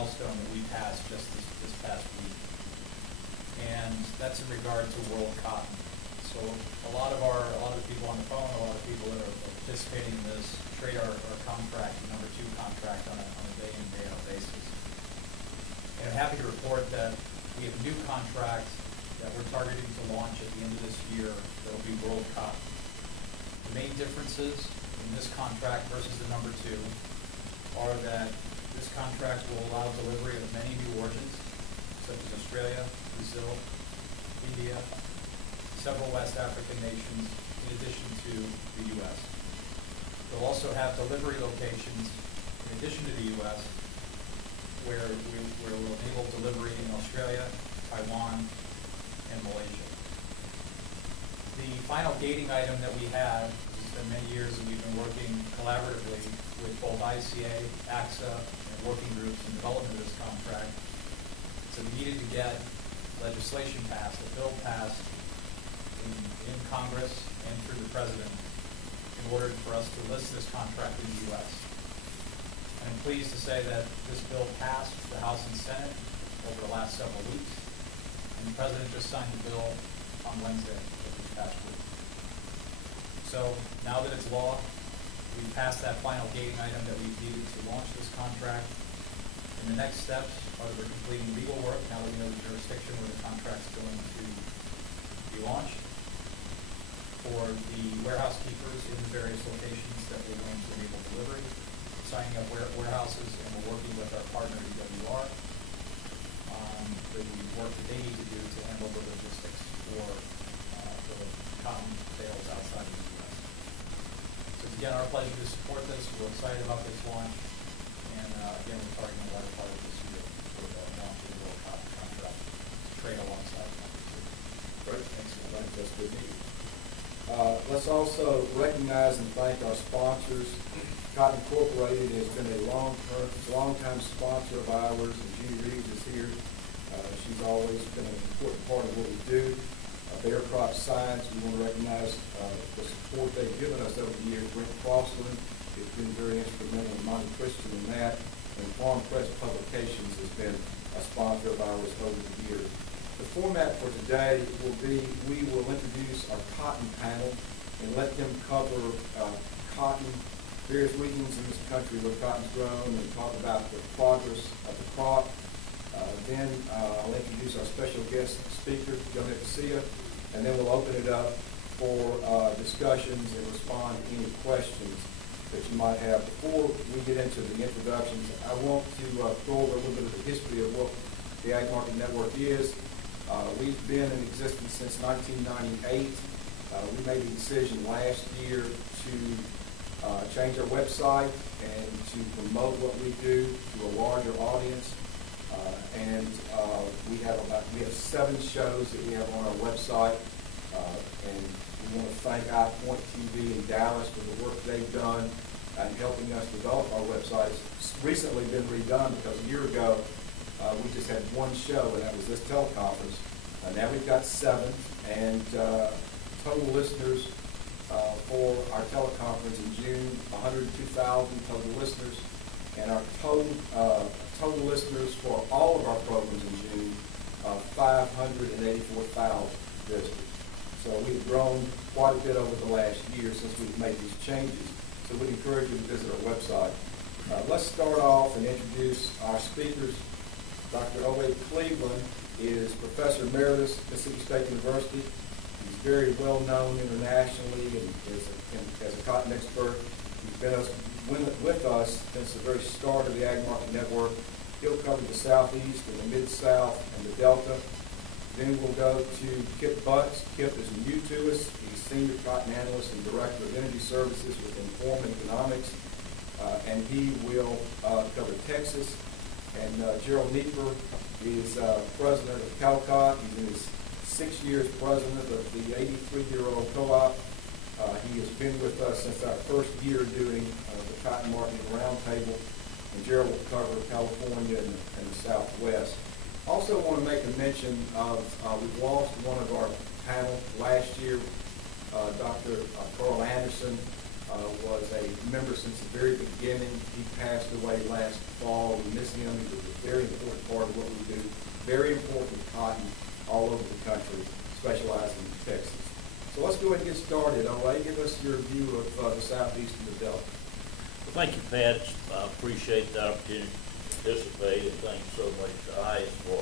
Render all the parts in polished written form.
milestone that we passed just this past week, and that's in regard to World Cotton. So a lot of the people on the phone, a lot of people that are participating in this trade our contract, number 2 contract on a day in, day out basis. And I'm happy to report that we have a new contract that we're targeting to launch at the end of this year that will be World Cotton. The main differences in this contract versus the number 2 are that this contract will allow delivery of many new origins, such as Australia, Brazil, India, several West African nations, in addition to the U.S. We'll also have delivery locations, in addition to the U.S., where we'll enable delivery in Australia, Taiwan, and Malaysia. The final gating item that we have, it's been many years that we've been working collaboratively with both ICA, AXA, and working groups in development of this contract. So we needed to get legislation passed, a bill passed in Congress and through the President in order for us to list this contract in the U.S. And I'm pleased to say that this bill passed the House and Senate over the last several weeks, and the President just signed the bill on Wednesday of this past week. So now that it's law, we've passed that final gating item that we needed to launch this contract. And the next steps are that we're completing legal work now that we know the jurisdiction where the contract's going to be launched for the warehouse keepers in the various locations that we're going to enable delivery, signing up warehouses, and we're working with our partner EWR on the work that they need to do to handle the logistics for the cotton sales outside of the U.S. So it's again our pleasure to support this. We're excited about this launch, and again we're targeting the latter part of this year for the launch of the World Cotton contract to trade alongside the number 2. Great. Thanks. That's good news. Let's also recognize and thank our sponsors. Cotton Incorporated has been a long-time sponsor of ours, and Judy Reeves is here. She's always been an important part of what we do. Bear Crop Science, we want to recognize the support they've given us over the years. Brent Crossland has been very instrumental, and Monty Christian in that. And Farm Press Publications has been a sponsor of ours over the years. The format for today will be, we will introduce our cotton panel and let them cover cotton, various regions in this country where cotton's grown, and talk about the progress of the crop. Then I'll introduce our special guest speaker, Joe Nicosia, and then we'll open it up for discussions and respond to any questions that you might have. Before we get into the introductions, I want to go over a little bit of the history of what the Ag Market Network is. We've been in existence since 1998. We made a decision last year to change our website and to promote what we do to a larger audience. We have 7 shows that we have on our website, and we want to thank iPoint TV in Dallas for the work they've done in helping us develop our website. It's recently been redone because a year ago we just had 1 show, and that was this teleconference. Now we've got 7, and total listeners for our teleconference in June, 102,000 total listeners, and our total listeners for all of our programs in June, 584,000 visitors. So we've grown quite a bit over the last year since we've made these changes. So we'd encourage you to visit our website. Let's start off and introduce our speakers. Dr. O.A. Cleveland is Professor Emeritus at Mississippi State University. He's very well known internationally and as a cotton expert. He's been with us since the very start of the Ag Market Network. He'll cover the Southeast and the Mid-South and the Delta. Then we'll go to Kip Butts. Kip is new to us. He's Senior Cotton Analyst and Director of Energy Services with Inform Economics. And he will cover Texas. And Gerald Nieper is president of Calcott. He's in his 6 years president of the 83-year-old co-op. He has been with us since our first year doing the Cotton Marketing Roundtable. And Gerald will cover California and the Southwest. Also want to make a mention of, we've lost one of our panel last year, Dr. Carl Anderson. was a member since the very beginning. He passed away last fall. We miss him. He was a very important part of what we do. Very important with cotton all over the country, specializing in Texas. So let's go ahead and get started. Olay, give us your view of the Southeast and the Delta. Well, thank you, Pat. I appreciate the opportunity to participate, and thanks so much to ICE for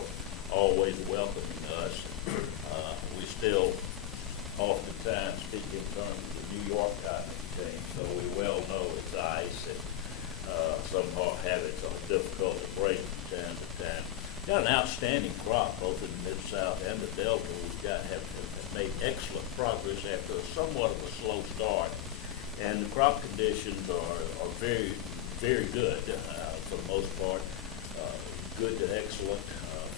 always welcoming us. We still oftentimes speak in terms of the New York cotton exchange, so we well know it's ICE, and some habits are difficult to break from time to time. Got an outstanding crop both in the Mid-South and the Delta. We've have made excellent progress after somewhat of a slow start. And the crop conditions are very, very good for the most part. Good to excellent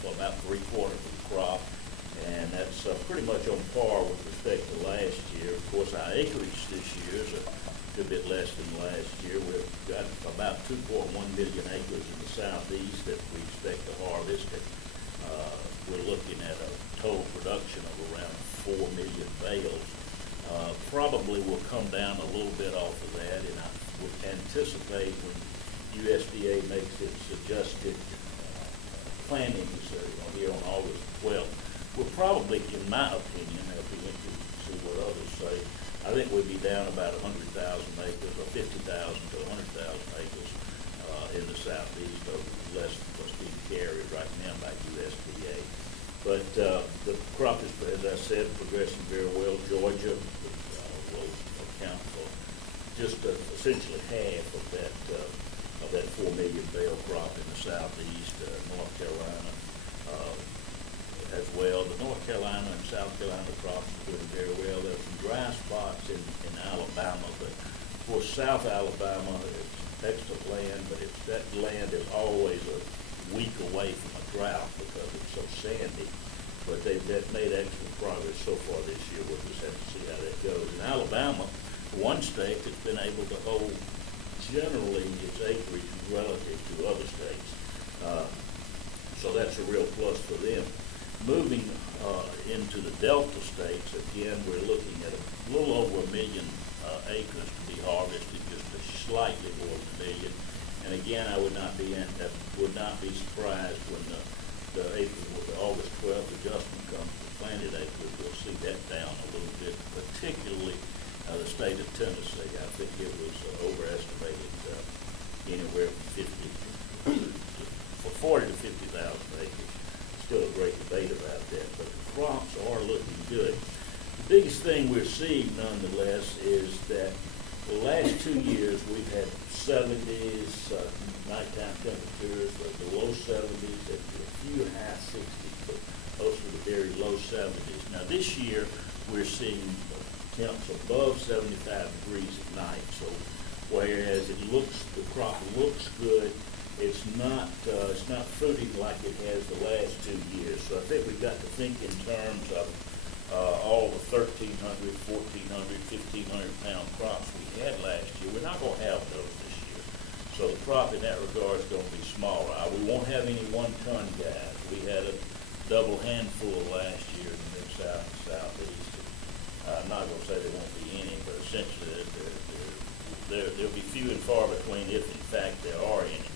for about 3/4 of the crop. And that's pretty much on par with respect to last year. Of course, our acreage this year is a good bit less than last year. We've got about 2.1 million acres in the Southeast that we expect to harvest. And, we're looking at a total production of around 4 million bales. Probably will come down a little bit off of that, and I would anticipate when USDA makes its adjusted plantings here on August 12th, we'll probably, in my opinion, I'll be interested to see what others say, I think we'll be down about 100,000 acres, or 50,000 to 100,000 acres in the Southeast, or less than what's being carried right now by USDA. But the crop is, as I said, progressing very well. Georgia will account for just essentially half of that 4 million bale crop in the Southeast. North Carolina as well. The North Carolina and South Carolina crops are doing very well. There's some dry spots in Alabama, but for South Alabama, it's excellent land, but that land is always a week away from a drought because it's so sandy. But they've made excellent progress so far this year. We'll just have to see how that goes. In Alabama, one state that's been able to hold generally its acreage relative to other states. So that's a real plus for them. Moving into the Delta states, again, we're looking at a little over 1 million acres to be harvested, just slightly more than 1 million. And again, I would not be surprised when the August 12th adjustment comes to planted acres. We'll see that down a little bit, particularly the state of Tennessee. I think it was overestimated anywhere from 40 to 50,000 acres. Still a great debate about that, but the crops are looking good. The biggest thing we're seeing, nonetheless, is that the last 2 years we've had 70s, nighttime temperatures, the low 70s, and a few high 60s, but most of the very low 70s. Now this year we're seeing temps above 75 degrees at night, so whereas the crop looks good, it's not fruiting like it has the last 2 years. So I think we've got to think in terms of all the 1,300, 1,400, 1,500 pound crops we had last year. We're not going to have those this year. So the crop in that regard is going to be smaller. We won't have any 1-ton guys. We had a double handful last year in the Mid-South and Southeast. I'm not going to say there won't be any, but essentially there'll be few and far between if in fact there are any.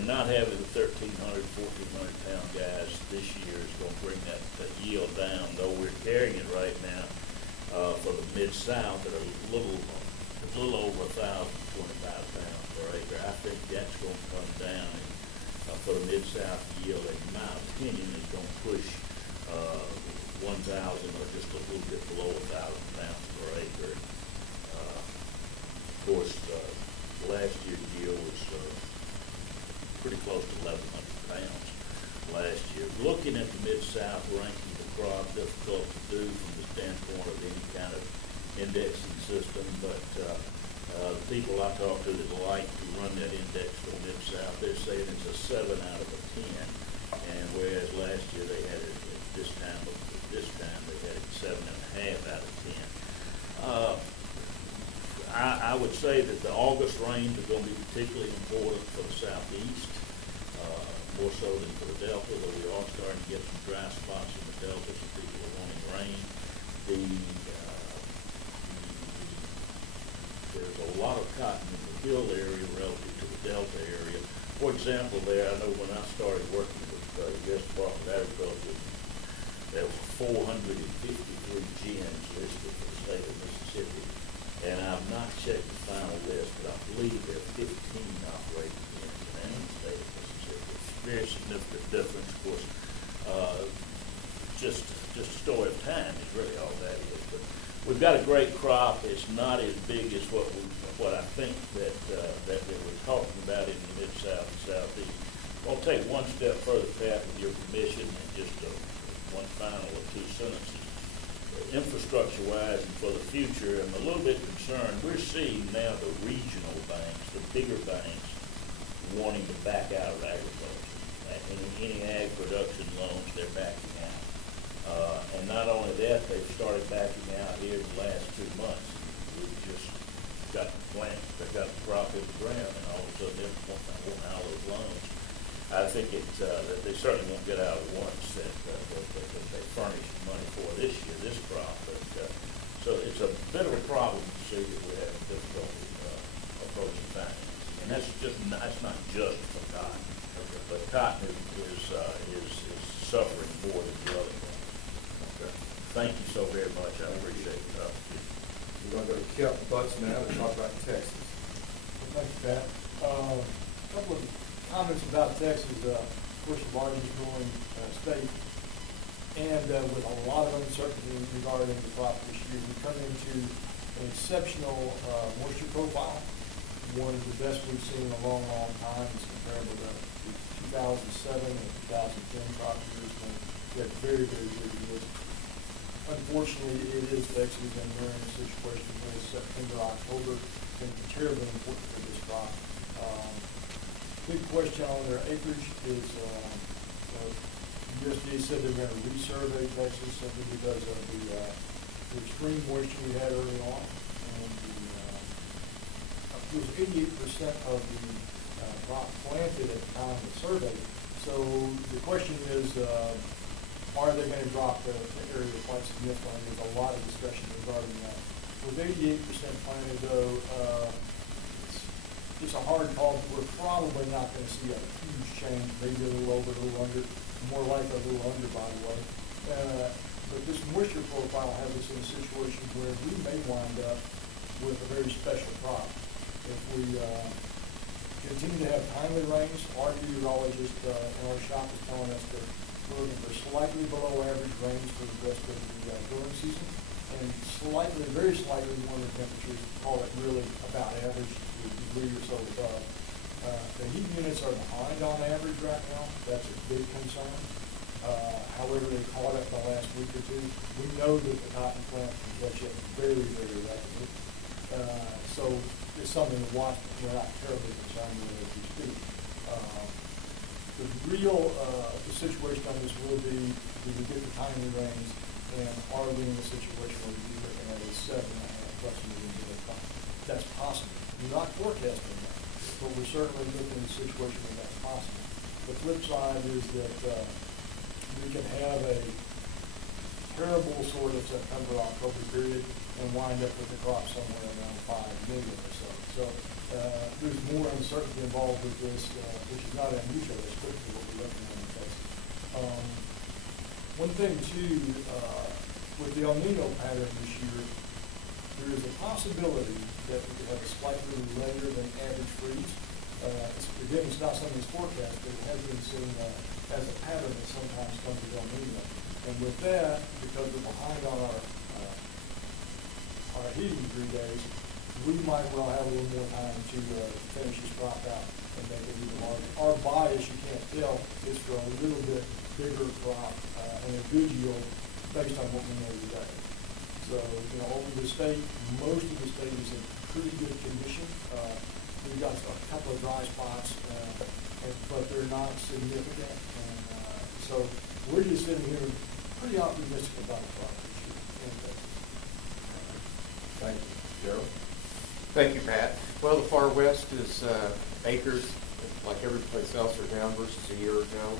And not having the 1,300, 1,400 pound guys this year is going to bring that yield down, though we're carrying it right now for the Mid-South at a little over 1,025 pounds per acre. I think that's going to come down, and for the Mid-South yield, in my opinion, is going to push 1,000 or just a little bit below 1,000 pounds per acre. Of course, last year's yield was pretty close to 1,100 pounds last year. Looking at the Mid-South ranking the crop, difficult to do from the standpoint of any kind of indexing system, but the people I talk to that like to run that index for Mid-South, they're saying it's a 7 out of a 10, and whereas last year they had it at this time they had it 7.5 out of 10. I would say that the August rains are going to be particularly important for the Southeast, more so than for the Delta, though we are starting to get some dry spots in the Delta, so people are wanting rain. The there's a lot of cotton in the hill area relative to the delta area. For example, there, I know when I started working with the U.S. Department of Agriculture, there were 453 GMs listed for the state of Mississippi. And I've not checked the final list, but I believe there are 15 operating GMs in the state of Mississippi. It's a very significant difference, of course. Just a story of time is really all that is. But we've got a great crop. It's not as big as what I think that they were talking about in the Mid-South and Southeast. I'll take one step further, Pat, with your permission, and just one final or two sentences. Infrastructure-wise and for the future, I'm a little bit concerned. We're seeing now the regional banks, the bigger banks, wanting to back out of agriculture. Any ag production loans, they're backing out. And not only that, they've started backing out here in the last 2 months. We've just got the plant, they've got the crop in the ground, and all of a sudden they're wanting out those loans. I think that they certainly won't get out at once that they furnished money for this year, this crop. But so it's a bit of a problem to see that we're having difficulty approaching financing, and that's not just for cotton, but cotton is suffering more than the other one. Okay. Thank you so very much. I appreciate the opportunity. We're going to go to Kelp Butts now to talk about Texas. Thanks, Pat. A couple of comments about Texas. Of course, the largest growing state, and with a lot of uncertainty regarding the crop this year. We come into an exceptional moisture profile, one of the best we've seen in a long, long time. It's comparable to the 2007 and 2010 crop years when we had very, very good years. Unfortunately, it is Texas, and we're in a situation where September, October can be terribly important for this crop. Big question on their acreage is USDA said they're going to resurvey Texas simply because of the extreme moisture we had early on, and it was 88% of the crop planted at the time of the survey. So the question is, are they going to drop the area quite significantly? There's a lot of discussion regarding that. With 88% planted, though, it's a hard call. We're probably not going to see a huge change, maybe a little over, a little under, more likely a little under, by the way. But this moisture profile has us in a situation where we may wind up with a very special crop. If we continue to have timely rains, our meteorologist in our shop is telling us that we're looking for slightly below average rains for the rest of the growing season, and slightly, very slightly warmer temperatures, call it really about average, a degree or so above. The heat units are behind on average right now. That's a big concern. However, they caught up in the last week or two. We know that the cotton plant can catch up very, very rapidly. So it's something to watch, but we're not terribly concerned with it as we speak. The real the situation on this will be, do we get the timely rains, and are we in a situation where we'd be looking at a 7.5+ million crop? That's possible. We're not forecasting that, but we're certainly looking at a situation where that's possible. The flip side is that we can have a terrible sort of September, October period and wind up with a crop somewhere around 5 million or so. So there's more uncertainty involved with this, which is not unusual. It's typically what we're looking at in Texas. One thing too, with the El Nino pattern this year, there is a possibility that we could have a slightly later than average freeze. Again, it's not something that's forecast, but it has been seen as a pattern that sometimes comes with El Nino. And with that, because we're behind on our heating degree days, we might well have a little more time to finish this crop out and make it even larger. Our bias, you can't tell, is for a little bit bigger crop and a good yield based on what we know today. So, over the state, most of the state is in pretty good condition. We've got a couple of dry spots, but they're not significant. And so we're just sitting here pretty optimistic about the crop this year. Thank you. Joe? Thank you, Pat. Well, the far west is acres, like every place else, are down versus a year ago.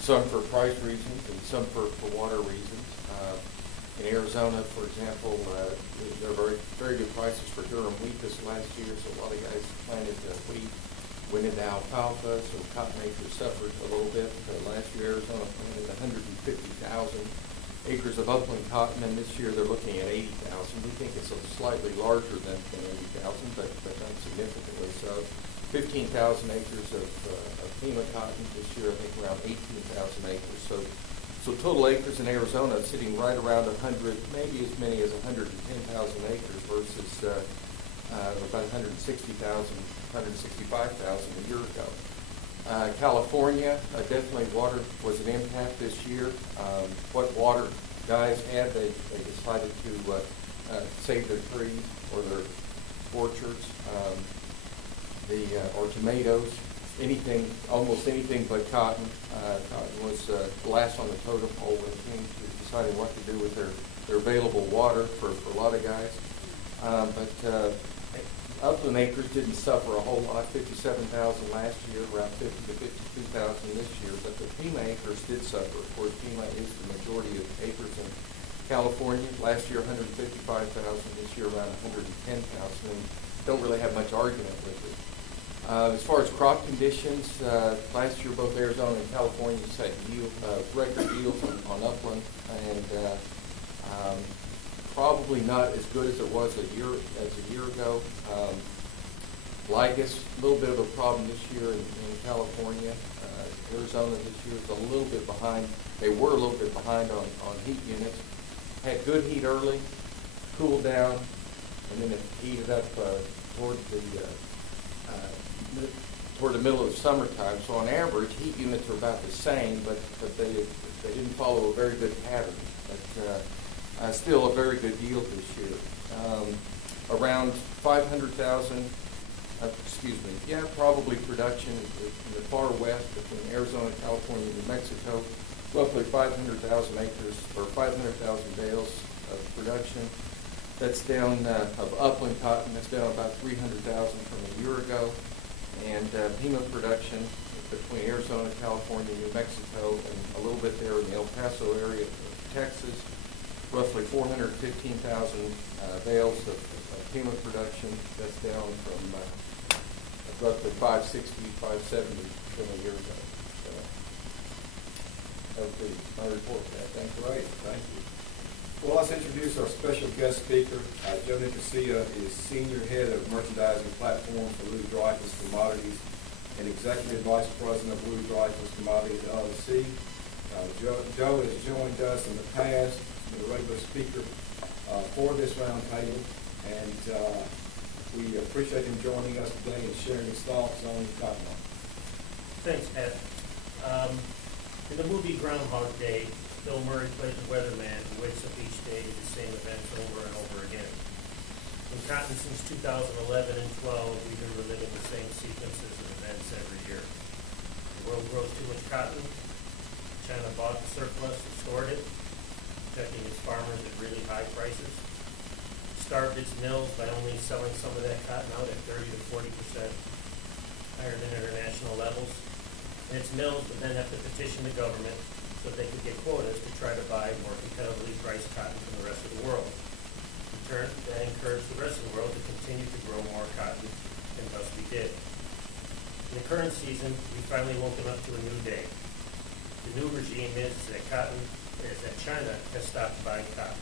Some for price reasons and some for water reasons. In Arizona, for example, there are very, very good prices for durum wheat this last year, so a lot of guys planted wheat, went into alfalfa, so cotton acres suffered a little bit. Last year, Arizona planted 150,000 acres of upland cotton, and this year they're looking at 80,000. We think it's slightly larger than 80,000, but not significantly so. 15,000 acres of FEMA cotton this year, I think around 18,000 acres. So total acres in Arizona sitting right around 100, maybe as many as 110,000 acres versus about 160,000, 165,000 a year ago. California, definitely water was an impact this year. What water guys had, they decided to save their trees or their orchards, or tomatoes, anything, almost anything but cotton. Cotton was last on the totem pole when it came to deciding what to do with their available water for a lot of guys. But upland acres didn't suffer a whole lot, 57,000 last year, around 50 to 52,000 this year, but the FEMA acres did suffer. Of course, FEMA is the majority of acres in California. Last year, 155,000, this year around 110,000, and don't really have much argument with it. As far as crop conditions, last year both Arizona and California set record yields on upland, and probably not as good as it was a year ago. Ligas, a little bit of a problem this year in California. Arizona this year is a little bit behind. They were a little bit behind on heat units. Had good heat early, cooled down, and then it heated up toward the middle of summertime. So on average, heat units are about the same, but they didn't follow a very good pattern. But still a very good yield this year. Around 500,000, probably production in the far west between Arizona, California, and New Mexico. Roughly 500,000 acres or 500,000 bales of production. That's down of upland cotton. That's down about 300,000 from a year ago. And FEMA production between Arizona, California, New Mexico, and a little bit there in the El Paso area of Texas. Roughly 415,000 bales of FEMA production. That's down from roughly 560, 570 from a year ago. So that would be my report. Thank you. Great, thank you. Well, let's introduce our special guest speaker. Joe Nicosia is Senior Head of Merchandising Platform for Louis Dreyfus Commodities and Executive Vice President of Louis Dreyfus Commodities LLC. Joe has joined us in the past, been a regular speaker for this roundtable, and we appreciate him joining us today and sharing his thoughts on cotton market. Thanks, Pat. In the movie Groundhog Day, Bill Murray plays a weatherman who wakes up each day to the same events over and over again. In cotton since 2011 and 12, we've been reliving the same sequences of events every year. The world grows too much cotton. China bought the surplus and stored it, protecting its farmers at really high prices. Starved its mills by only selling some of that cotton out at 30 to 40% higher than international levels. And its mills would then have to petition the government so they could get quotas to try to buy more competitively priced cotton from the rest of the world. In turn, that encouraged the rest of the world to continue to grow more cotton, and thus we did. In the current season, we finally woken up to a new day. The new regime is that China has stopped buying cotton.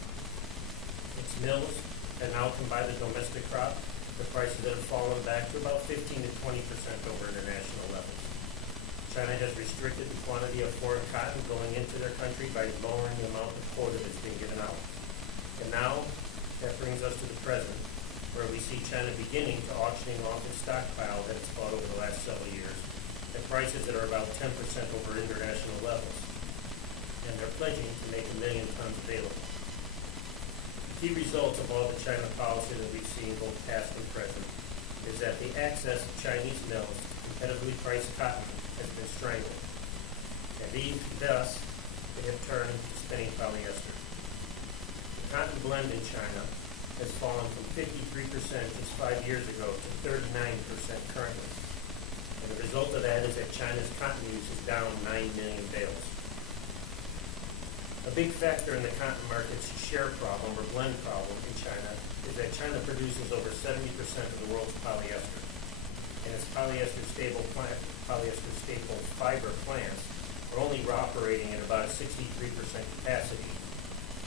Its mills that now can buy the domestic crop, the prices that have fallen back to about 15 to 20% over international levels. China has restricted the quantity of foreign cotton going into their country by lowering the amount of quota that's being given out. And now, that brings us to the present, where we see China beginning to auctioning off its stockpile that it's bought over the last several years at prices that are about 10% over international levels. And they're pledging to make 1 million tons available. The key result of all the China policy that we've seen both past and present is that the access of Chinese mills to competitively priced cotton has been strangled. And thus, they have turned to spinning polyester. The cotton blend in China has fallen from 53% just 5 years ago to 39% currently. And the result of that is that China's cotton use is down 9 million bales. A big factor in the cotton market's share problem or blend problem in China is that China produces over 70% of the world's polyester. And its polyester staple fiber plants are only operating at about 63% capacity.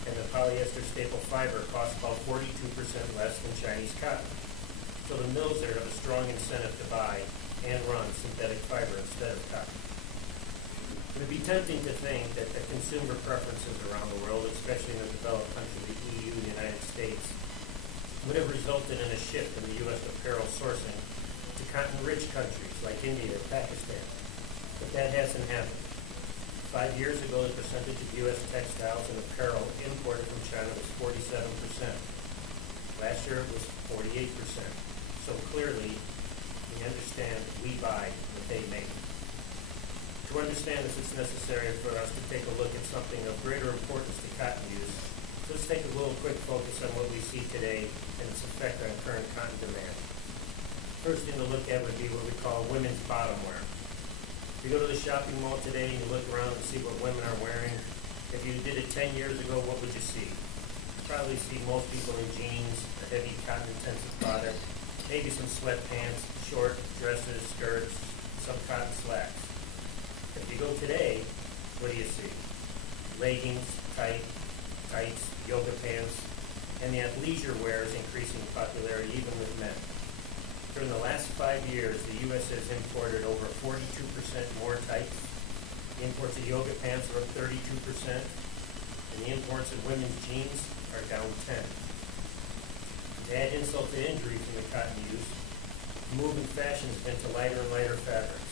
And the polyester staple fiber costs about 42% less than Chinese cotton. So the mills there have a strong incentive to buy and run synthetic fiber instead of cotton. It would be tempting to think that the consumer preferences around the world, especially in the developed countries, the EU and the United States, would have resulted in a shift in the U.S. apparel sourcing to cotton-rich countries like India or Pakistan. But that hasn't happened. 5 years ago, the percentage of U.S. textiles and apparel imported from China was 47%. Last year it was 48%. So clearly, we understand we buy what they make. To understand this, it's necessary for us to take a look at something of greater importance to cotton use. So let's take a little quick focus on what we see today and its effect on current cotton demand. First thing to look at would be what we call women's bottom wear. If you go to the shopping mall today and you look around and see what women are wearing, if you did it 10 years ago, what would you see? You'd probably see most people in jeans, a heavy cotton-intensive product, maybe some sweatpants, short dresses, skirts, some cotton slacks. If you go today, what do you see? Leggings, tights, yoga pants, and the athleisure wear is increasing in popularity even with men. During the last 5 years, the U.S. has imported over 42% more tights. The imports of yoga pants are up 32%, and the imports of women's jeans are down 10%. To add insult to injury from the cotton use, the move in fashion has been to lighter and lighter fabrics.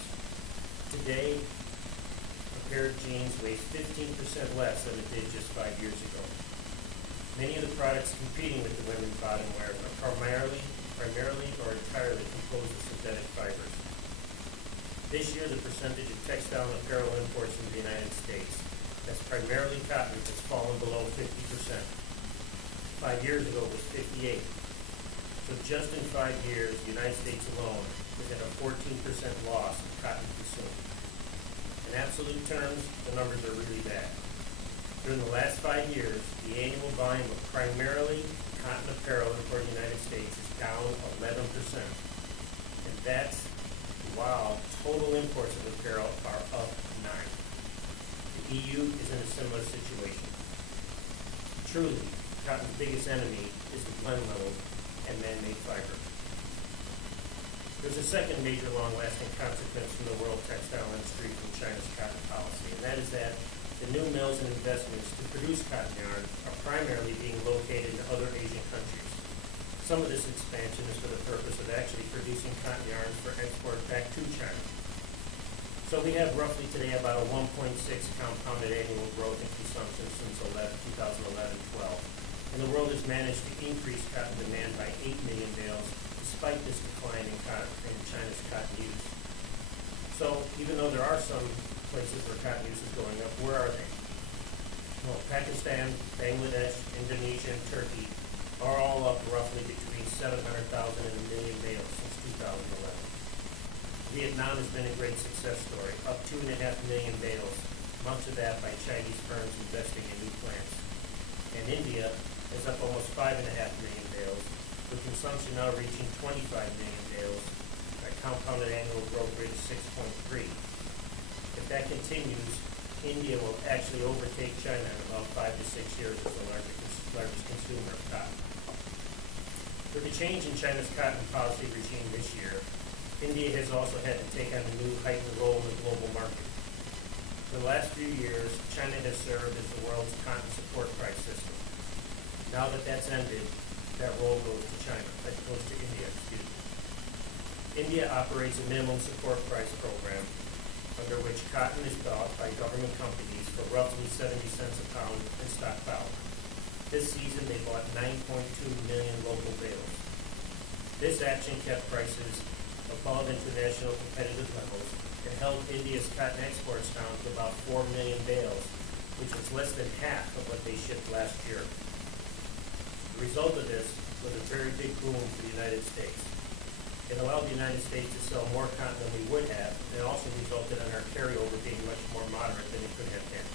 Today, a pair of jeans weighs 15% less than it did just 5 years ago. Many of the products competing with the women's bottom wear are primarily or entirely composed of synthetic fibers. This year, the percentage of textile and apparel imports into the United States, that's primarily cotton, has fallen below 50%. 5 years ago, it was 58%. So just in 5 years, the United States alone has had a 14% loss of cotton consumed. In absolute terms, the numbers are really bad. During the last 5 years, the annual volume of primarily cotton apparel imported in the United States is down 11%. And that's while total imports of apparel are up 9%. The EU is in a similar situation. Truly, cotton's biggest enemy is the blend level and man-made fiber. There's a second major long-lasting consequence from the world textile industry from China's cotton policy, and that is that the new mills and investments to produce cotton yarn are primarily being located in other Asian countries. Some of this expansion is for the purpose of actually producing cotton yarn for export back to China. So we have roughly today about a 1.6 compounded annual growth in consumption since 2011-12. And the world has managed to increase cotton demand by 8 million bales despite this decline in China's cotton use. So even though there are some places where cotton use is going up, where are they? Well, Pakistan, Bangladesh, Indonesia, and Turkey are all up roughly between 700,000 and a million bales since 2011. Vietnam has been a great success story, up 2.5 million bales, much of that by Chinese firms investing in new plants. And India is up almost 5.5 million bales, with consumption now reaching 25 million bales, a compounded annual growth rate of 6.3. If that continues, India will actually overtake China in about 5 to 6 years as the largest consumer of cotton. With the change in China's cotton policy regime this year, India has also had to take on a new heightened role in the global market. For the last few years, China has served as the world's cotton support price system. Now that that's ended, that role goes to India. India operates a minimum support price program under which cotton is bought by government companies for roughly 70 cents a pound in stockpile. This season, they bought 9.2 million local bales. This action kept prices above international competitive levels and held India's cotton exports down to about 4 million bales, which was less than half of what they shipped last year. The result of this was a very big boom for the United States. It allowed the United States to sell more cotton than we would have, and it also resulted in our carryover being much more moderate than it could have been.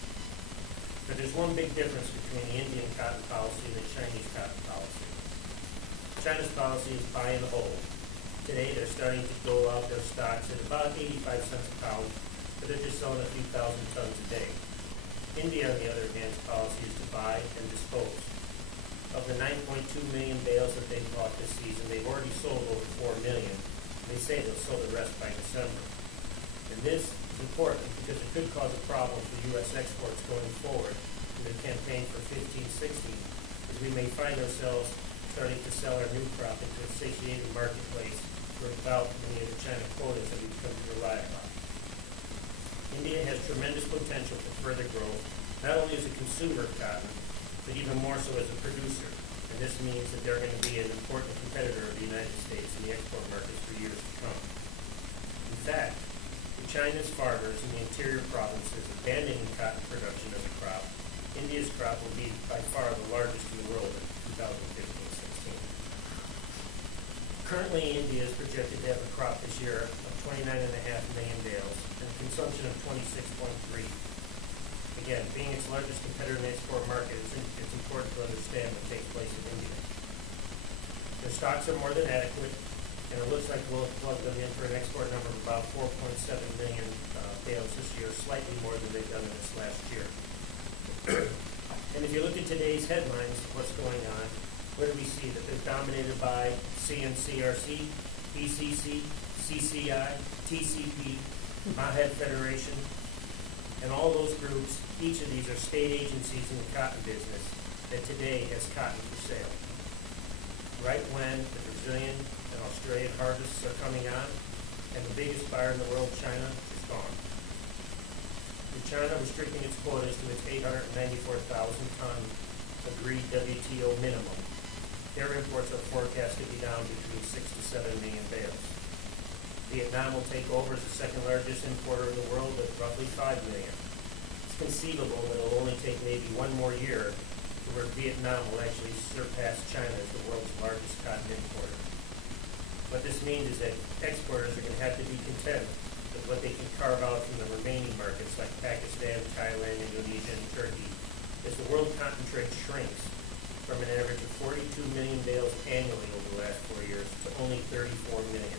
But there's one big difference between the Indian cotton policy and the Chinese cotton policy. China's policy is buy and hold. Today, they're starting to dole out their stocks at about 85 cents a pound, but they're just selling a few thousand tons a day. India, on the other hand, policy is to buy and dispose. Of the 9.2 million bales that they bought this season, they've already sold over 4 million. They say they'll sell the rest by December. And this is important because it could cause a problem for U.S. exports going forward in the campaign for 15-16, as we may find ourselves starting to sell our new crop into a satiated marketplace without many of the China quotas that we've come to rely upon. India has tremendous potential for further growth, not only as a consumer of cotton, but even more so as a producer. And this means that they're going to be an important competitor of the United States in the export markets for years to come. In fact, with China's farmers in the interior provinces abandoning cotton production as a crop, India's crop will be by far the largest in the world in 2015-16. Currently, India is projected to have a crop this year of 29.5 million bales and a consumption of 26.3. Again, being its largest competitor in the export market, it's important to understand what takes place in India. Their stocks are more than adequate, and it looks like we'll plug them in for an export number of about 4.7 million bales this year, slightly more than they've done in this last year. And if you look at today's headlines of what's going on, what do we see? That they're dominated by CNCRC, BCC, CCI, TCP, Mahed Federation, and all those groups. Each of these are state agencies in the cotton business that today has cotton for sale. Right when the Brazilian and Australian harvests are coming on, and the biggest buyer in the world, China, is gone. With China restricting its quotas to its 894,000 ton agreed WTO minimum, their imports are forecast to be down between 6 to 7 million bales. Vietnam will take over as the second largest importer in the world with roughly 5 million. It's conceivable that it'll only take maybe one more year to where Vietnam will actually surpass China as the world's largest cotton importer. What this means is that exporters are going to have to be content with what they can carve out from the remaining markets like Pakistan, Thailand, Indonesia, and Turkey, as the world cotton trade shrinks from an average of 42 million bales annually over the last 4 years to only 34 million.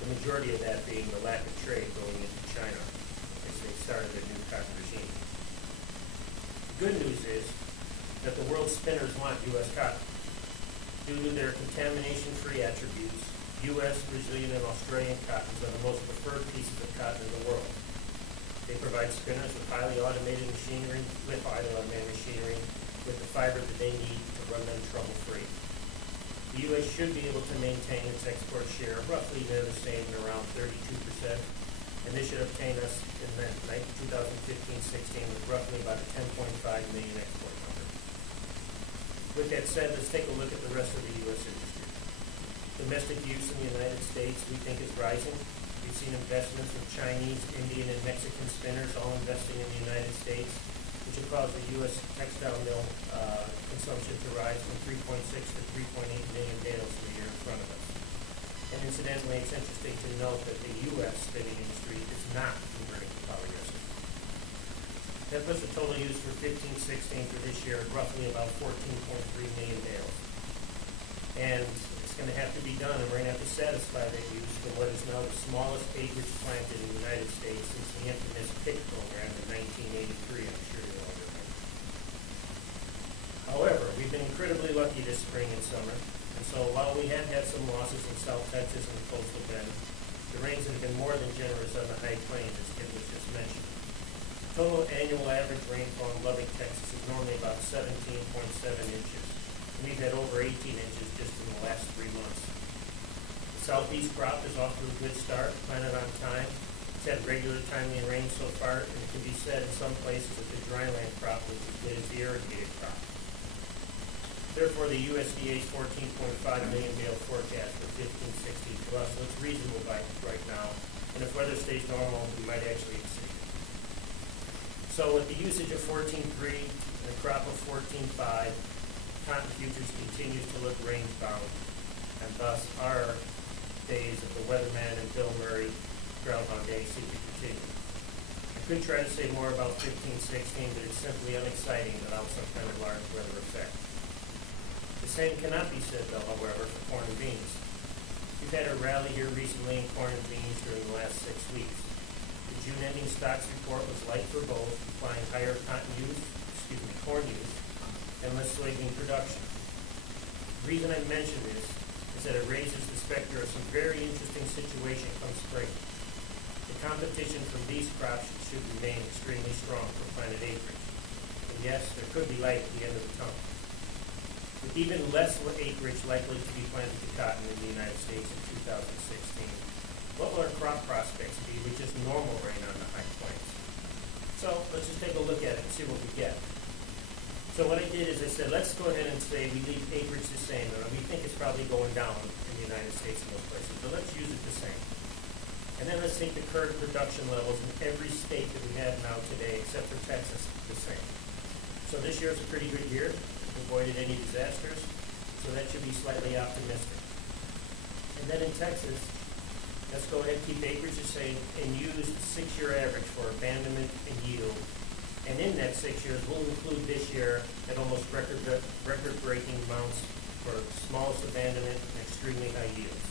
The majority of that being the lack of trade going into China as they started their new cotton regime. The good news is that the world's spinners want U.S. cotton. Due to their contamination-free attributes, U.S., Brazilian, and Australian cottons are the most preferred pieces of cotton in the world. They provide spinners with highly automated machinery, with the fiber that they need to run them trouble-free. The U.S. should be able to maintain its export share roughly near the same at around 32%, and this should obtain us in 2015-16 with roughly about a 10.5 million export number. With that said, let's take a look at the rest of the U.S. industry. Domestic use in the United States, we think, is rising. We've seen investments from Chinese, Indian, and Mexican spinners all investing in the United States, which will cause the U.S. textile mill consumption to rise from 3.6 to 3.8 million bales in the year in front of us. And incidentally, it's interesting to note that the U.S. spinning industry is not converting to polyester. That puts the total use for 15-16 for this year at roughly about 14.3 million bales. And it's going to have to be done, and we're going to have to satisfy that use in what is now the smallest acreage planted in the United States since the infamous PIC program in 1983, I'm sure you all remember. However, we've been incredibly lucky this spring and summer, and so while we have had some losses in South Texas and the coastal bend, the rains have been more than generous on the high plains, as Kim was just mentioned. Total annual average rainfall in Lubbock, Texas is normally about 17.7 inches. We've had over 18 inches just in the last 3 months. The southeast crop is off to a good start, planted on time. It's had regular timely rain so far, and it can be said in some places that the dryland crop was as good as the irrigated crop. Therefore, the USDA's 14.5 million bale forecast for 15-16 to us looks reasonable right now, and if weather stays normal, we might actually exceed it. So with the usage of 14.3 and a crop of 14.5, cotton futures continues to look range-bound, and thus our days of the weatherman and Bill Murray Groundhog Day seem to continue. And could try to say more about 15, 16, but it's simply unexciting without some kind of large weather effect. The same cannot be said, though, however, for corn and beans. We've had a rally here recently in corn and beans during the last 6 weeks. The June ending stocks report was light for both, implying higher corn use, and less soybean production. The reason I mention this is that it raises the specter of some very interesting situation come spring. The competition from these crops should remain extremely strong for planted acreage. And yes, there could be light at the end of the tunnel. With even less acreage likely to be planted to cotton in the United States in 2016, what will our crop prospects be with just normal rain on the high plains? So let's just take a look at it and see what we get. So what I did is I said, let's go ahead and say we leave acreage the same, and we think it's probably going down in the United States in those places, but let's use it the same. And then let's take the current production levels in every state that we have now today, except for Texas, the same. So this year is a pretty good year. We've avoided any disasters, so that should be slightly optimistic. And then in Texas, let's go ahead and keep acreage the same and use the 6-year average for abandonment and yield. And in that 6 years, we'll include this year at almost record-breaking amounts for smallest abandonment and extremely high yields.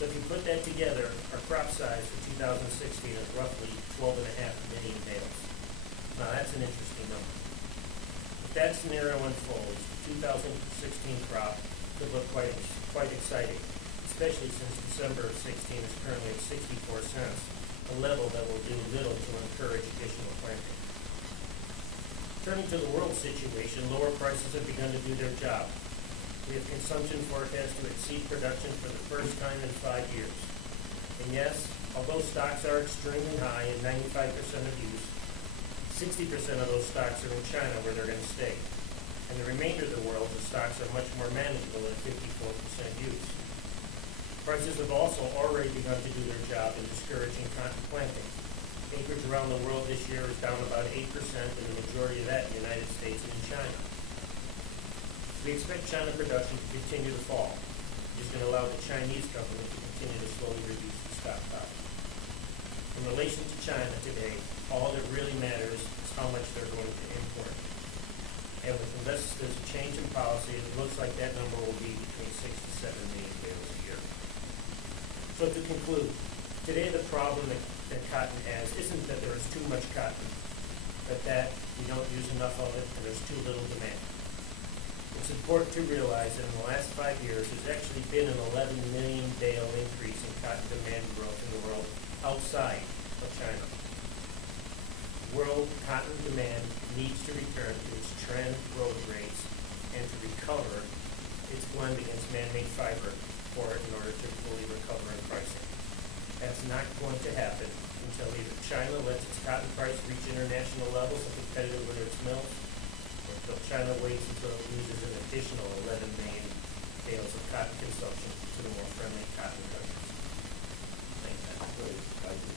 So if you put that together, our crop size for 2016 is roughly 12.5 million bales. Now that's an interesting number. If that scenario unfolds, the 2016 crop could look quite exciting, especially since December of 16 is currently at 64 cents, a level that will do little to encourage additional planting. Turning to the world situation, lower prices have begun to do their job. We have consumption forecast to exceed production for the first time in 5 years. And yes, although stocks are extremely high at 95% of use, 60% of those stocks are in China where they're going to stay. And the remainder of the world, the stocks are much more manageable at 54% use. Prices have also already begun to do their job in discouraging cotton planting. Acreage around the world this year is down about 8%, and the majority of that in the United States and in China. We expect China production to continue to fall, which is going to allow the Chinese government to continue to slowly reduce the stockpile. In relation to China today, all that really matters is how much they're going to import. And unless there's a change in policy, it looks like that number will be between 6 to 7 million bales a year. So to conclude, today the problem that cotton has isn't that there is too much cotton, but that we don't use enough of it and there's too little demand. It's important to realize that in the last 5 years, there's actually been an 11 million bale increase in cotton demand growth in the world outside of China. World cotton demand needs to return to its trend growth rates and to recover its blend against man-made fiber for it in order to fully recover in pricing. That's not going to happen until either China lets its cotton price reach international levels and competitive with its mills, or until China waits until it loses an additional 11 million bales of cotton consumption to the more friendly cotton countries. Thanks, Matt. Great, thank you.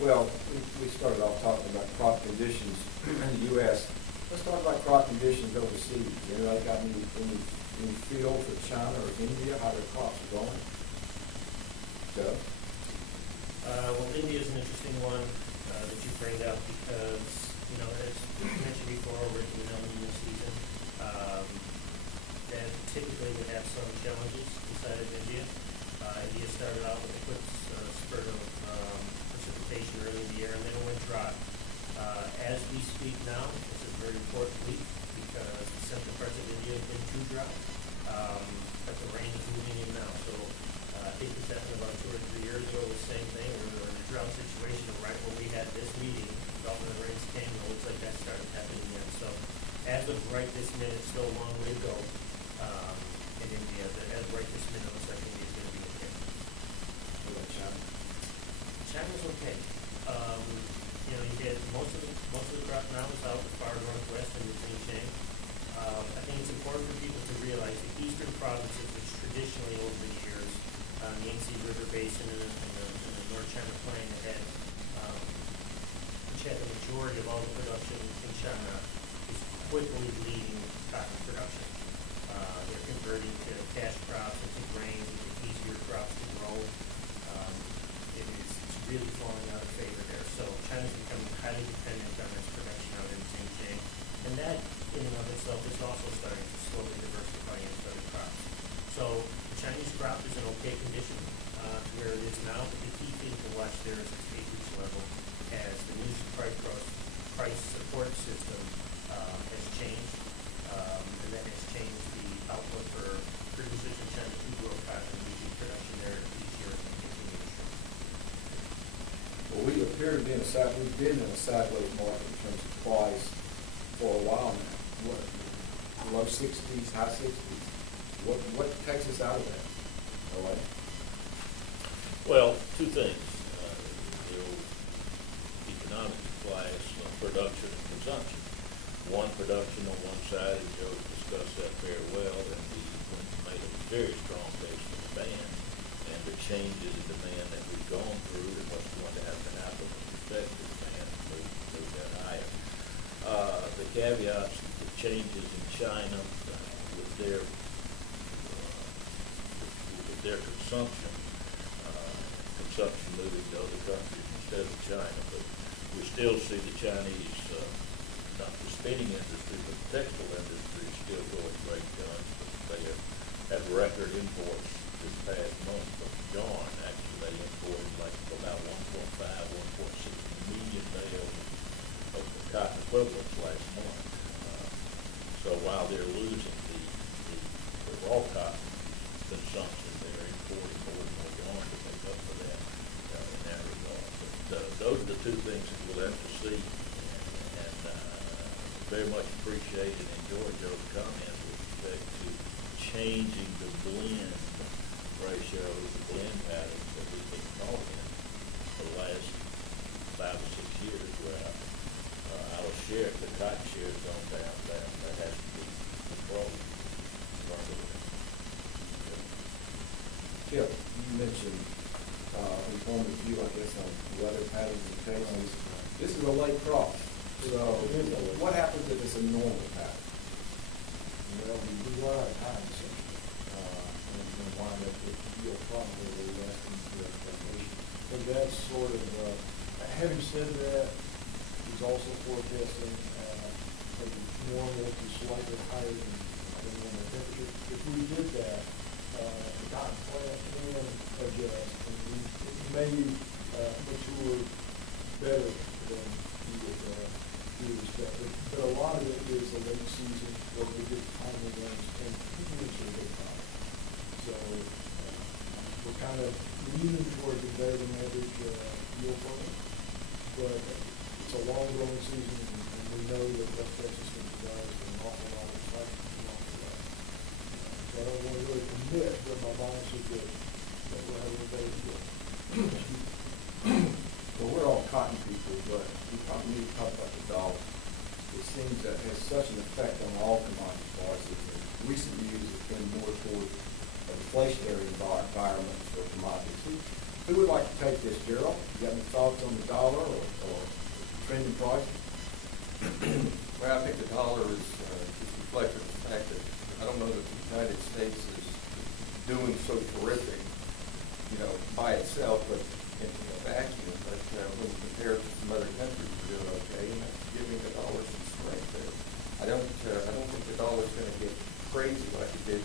Well, we started off talking about crop conditions in the U.S. Let's talk about crop conditions overseas. Anybody got any feel for China or India, how their crops are going? Joe? Well, India is an interesting one that you bring up because, as we mentioned before, we're in the El Nino season. That typically would have some challenges inside of India. India started out with a quick spurt of precipitation early in the year, and then it went dry. As we speak now, it's a very important week because the central parts of India have been too dry, but the rain is moving in now. So I think this happened about 2 or 3 years ago, the same thing. We were in a drought situation right when we had this meeting. Felt when the rains came, it looks like that started happening again. So as of right this minute, still a long way to go in India. But as right this minute, it looks like India is going to be okay. What about China? China's okay. You get most of the crop now is out the far northwest in the Xinjiang. I think it's important for people to realize the eastern provinces, which traditionally over the years, the Yangtze River Basin and the North China Plain which had the majority of all the production in China, is quickly leading cotton production. They're converting to cash crops into grains, into easier crops to grow. It's really falling out of favor there. So China highly dependent on its production out in Xinjiang. And that, in and of itself, is also starting to slowly diversify into other crops. So the Chinese crop is in okay condition, where it is now, but the key thing to watch there is its acreage level, as the new price support system has changed, and that has changed the outlook for producers in China to grow cotton, and usually production there each year is going to continue to shrink. Well, we appear to be we've been in a sideways market in terms of price for a while now. What, low sixties, high sixties? What takes us out of that? LA? Well, two things. The old economic class, production and consumption. One, production on one side, and Joe discussed that very well, and we made a very strong case for demand, and the changes in demand that we've gone through and what's going to happen after with respect to demand move that higher. The caveats, the changes in China with their consumption moving to other countries instead of China, but we still see the Chinese, not the spinning industry, but the textile industry is still growing great guns. But they have record imports this past month from yarn. Actually, they imported like about 1.5, 1.6 million bales of the cotton equivalents last month. So while they're losing the raw cotton consumption, they're importing more and more yarn to make up for that in that regard. But those are the two things that we'll have to see, and very much appreciate and enjoy Joe's comments with respect to changing the blend ratios, the blend patterns that we've been caught in for the last 5 or 6 years, where our share, the cotton share has gone down. That has to be controlled. Kip, you mentioned informed view, I guess, on weather patterns in Texas. This is a late crop, so what happens if it's a normal pattern? Well, we run out of time, essentially, and wind up with yield probably less than the expectation. But that's sort of, having said that, he's also forecasting maybe normal to slightly higher than normal temperature. If we did that, the cotton plant can adjust, and it may mature better than you would expect. But a lot of it is the late season where we get timely rains and potentially a big time. So we're kind of leaning toward the better than average yield program. But it's a long growing season, and we know that West Texas can provide an awful lot of life along the way. So I don't want to really commit, but my bias is that we'll have a better yield. Well, we're all cotton people, but we probably need to talk about the dollar. It seems that it has such an effect on all commodity prices. In recent years, it's been more toward a deflationary environment for commodities. Who would like to take this, Gerald? You got any thoughts on the dollar or trending price? Well, I think the dollar is just reflective of the fact that I don't know that the United States is doing so terrific, by itself, but in a vacuum. But when you compare it to some other countries, we're doing okay, and that's giving the dollar some strength there. I don't think the dollar's going to get crazy like it did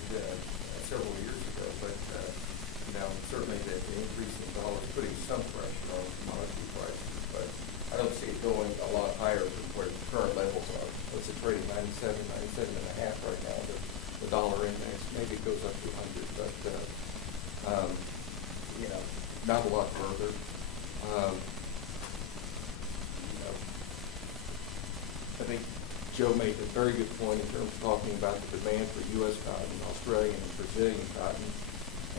several years ago, but certainly the increase in the dollar is putting some pressure on commodity prices. But I don't see it going a lot higher than where the current levels are. What's it trading, 97 and a half right now, the dollar index. Maybe it goes up to 100, but not a lot further. I think Joe made a very good point in terms of talking about the demand for U.S. cotton, Australian and Brazilian cotton.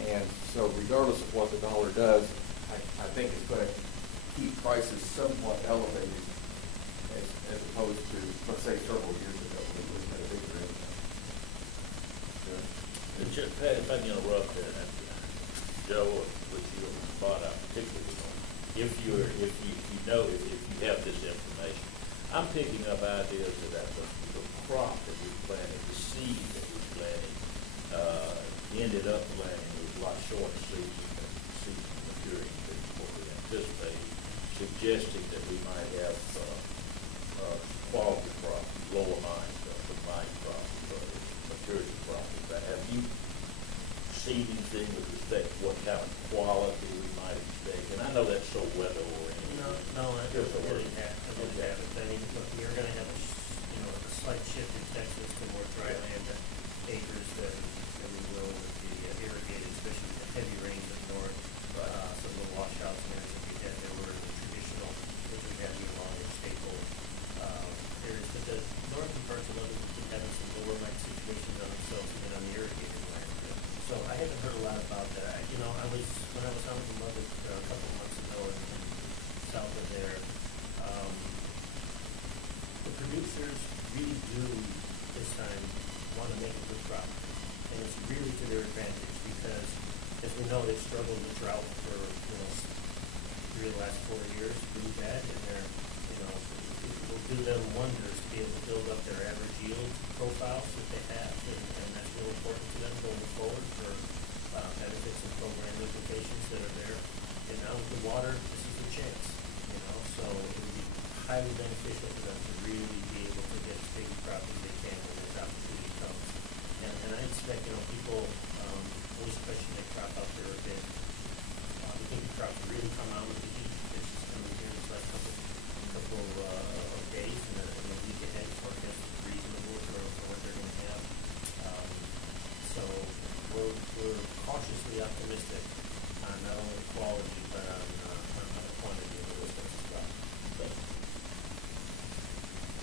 And so regardless of what the dollar does, I think it's going to keep prices somewhat elevated as opposed to, let's say, several years ago when it was at a bigger impact. Pat, if I can interrupt there, and Joe, with you brought out particularly, if you have this information, I'm picking up ideas that the crop that we planted, the seed that we planted, ended up planting was a lot shorter season than season maturing than what we anticipated, suggesting that we might have, quality crops, lower combined crops, maturity crops. Have you seen anything with respect to what kind of quality we might expect? And I know that's so weather oriented. No, I really haven't. I mean, look, you're gonna have a slight shift in Texas to more dry land acres than we will with the irrigated, especially with the heavy rains up north. Some of the washouts and areas that we had, there were the traditional, which we had year long and staple areas. But the northern parts of London have been having some lower mite situations on themselves, even on the irrigated land. So I haven't heard a lot about that. When I was out in London a couple of months ago and south of there, the producers really do this time want to make a good crop. And it's really to their advantage because, as we know, they've struggled with drought for, 3 of the last 4 years, really bad, and it will do them wonders to be able to build up their average yield profiles that they have, and that's real important to them going forward for benefits and program implications that are there. And now with the water, this is a chance, so it would be highly beneficial for them to really be able to get as big a crop as they can when this opportunity comes. And I expect, people always question their crop out there a bit. We think the crops really come out of the heat that's just coming here this last couple of days, and a week ahead forecast is reasonable for what they're going to have. So we're cautiously optimistic on not only quality but on the quantity of those types of crops.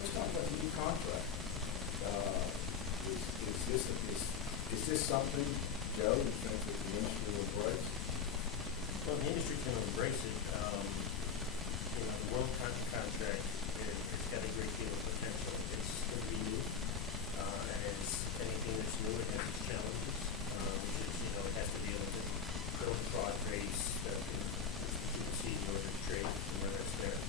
Let's talk about the new contract. Is this something, Joe, you think that the industry will embrace? Well, the industry's going to embrace it. The world contract has got a great deal of potential. It's going to be new, and as anything that's new, it has its challenges, which is, it has to be able to build a broad base that can see the order of trade and where that's there.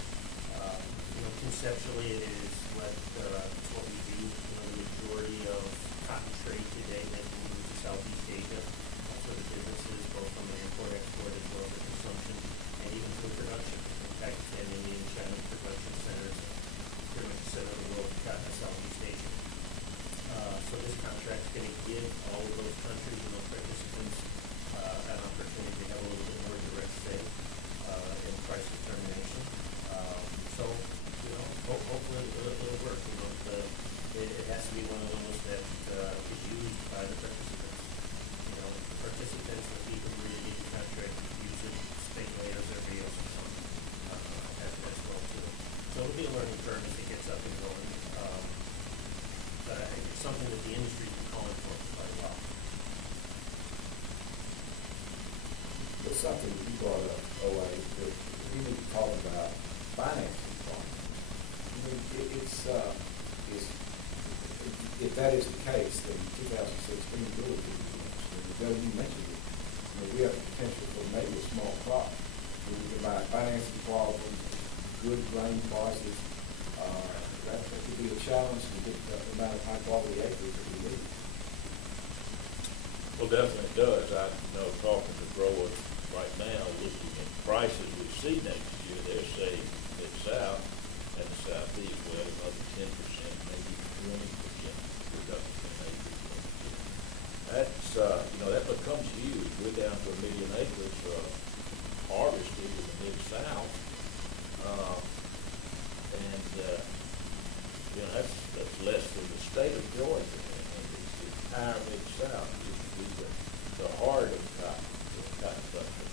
Conceptually, it is what we do. The majority of cotton trade today that moves to Southeast Asia. That's where the business is, both from the import-export as well as the consumption, and even for production. In Pakistan, India, and China production centers, pretty much the center of the world, cotton in Southeast Asia. So this contract is going to give all of those countries and those participants an opportunity to have a little bit more direct say in price determination. Hopefully it'll work. It has to be one of those that is used by the participants. The participants, the people who really need the contract, use it, speculators, everybody else is on as well too. So it'll be a learning curve as it gets up and going. But I think it's something that the industry's been calling for quite a while. It's something that you brought up, OA, that we need to talk about financing. If that is the case, then 2016 really be Joe, you mentioned it. We have the potential for maybe a small crop. We can buy financing quality, good grain prices. That could be a challenge to get the amount of high quality acres that we need. Well, definitely it does. I know talking to growers right now, looking at prices we see next year, they're saying in the South and the Southeast, well, another 10%, maybe 20% reduction in acres next year. That's, that becomes huge. We're down to 1 million acres harvested in the Mid-South. That's less than the state of Georgia, and it's the entire Mid-South. It is the heart of cotton country.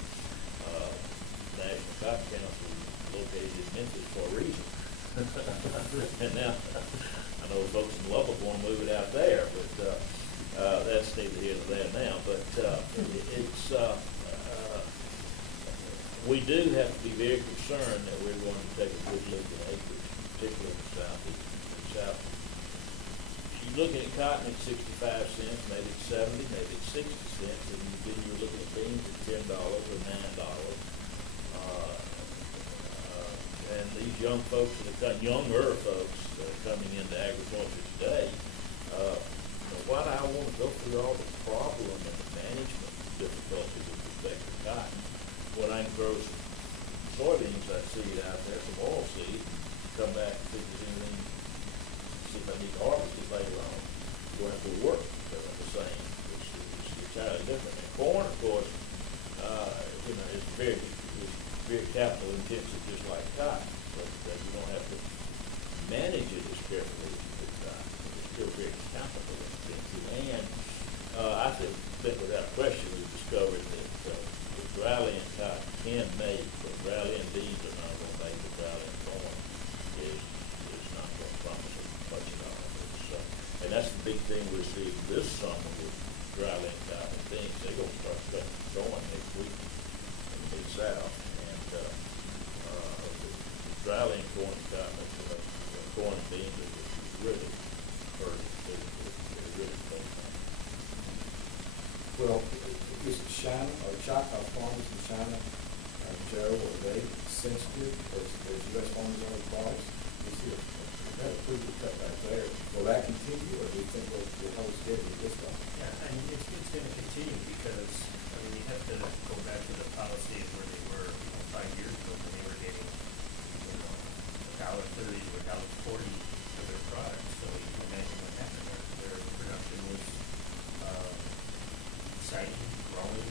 National Cotton Council is located in Memphis for a reason. And now, I know folks in Lubbock want to move it out there, but that's neither here nor there now. But we do have to be very concerned that we're going to take a good look at acreage, particularly in the Southeast. She's looking at cotton at 65 cents, maybe it's 70, maybe it's 60 cents, and then you're looking at beans at $10 or $9. And these young folks younger folks that are coming into agriculture today, why do I want to go through all the problem and the management difficulties with respect to cotton when I can grow soybeans, I see it out there, some oil seed, come back, see if there's anything, see if I need to harvest it later on. Go have to work, the same, it's entirely different. And corn, of course, you know, it's very capital intensive, just like cotton, but you don't have to manage it as carefully as cotton. It's still very capital intensive, and I think without question, we've discovered that the dryland cotton can make, but dryland beans are not going to make. The dryland corn is not going to promise us much at all. And that's the big thing we're seeing this summer with dryland cotton beans. They're going to start cutting corn next week in the Mid-South, and the dryland corn and cotton, corn and beans are really hurt. They're really close. Well, is China, or farmers in China, Joe, are they sensitive as U.S. farmers on the price? You see that pretty good cutback there. Will that continue, or do you think we'll hold steady with this one? Yeah, and it's gonna continue because, I mean, you have to go back to the policy of where they were, 5 years ago when they were getting, $1.30 to $1.40 for their products. So you can imagine what happened there. Their production was, exciting, growing.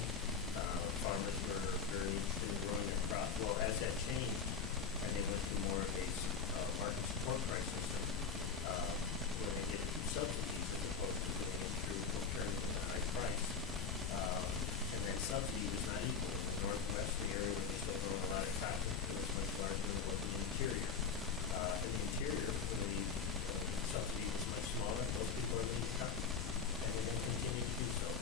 Farmers were very interested in growing their crop. Well, as that changed, and they went to more of a market support price system, where they get it through subsidies as opposed to doing it through procurement at a high price. And that subsidy was not equal. In the Northwest, the area where they're still growing a lot of cotton, it was much larger than what the interior. In the interior, where the subsidy was much smaller, those people are leaving cotton, and they're going to continue to do so.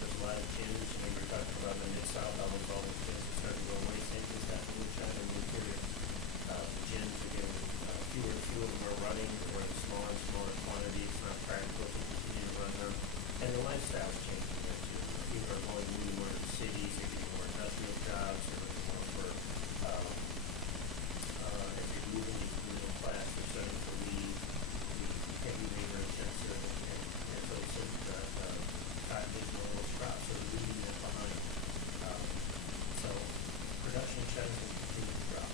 There's a lot of gins, and we were talking about in the Mid-South, almost all the gins have started going away. Same thing's happening with China in the interior. The gins are getting fewer and fewer of them are running. They're running smaller and smaller quantities. It's not practical to continue to run them. And the lifestyle's changing there too. People are moving more to the cities. They're getting more industrial jobs. They're looking more for, as they move into the middle class, they're starting to leave the heavy labor intensive and so cotton is one of those crops, so they're leaving that behind. So production in China is going to continue to drop.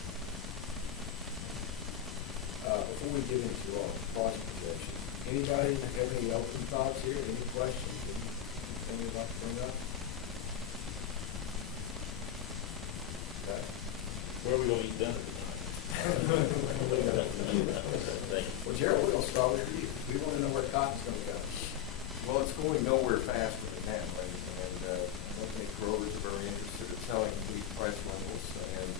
Before we get into our price projections, anybody have any open thoughts here? Any questions? Anything you'd like to bring up? Okay. Where are we going to eat dinner tonight? Thank you. Well, Gerald, we're gonna start with you. We want to know where cotton's gonna go. Well, it's going nowhere faster than that, ladies, and I don't think growers are very interested in selling these price levels, and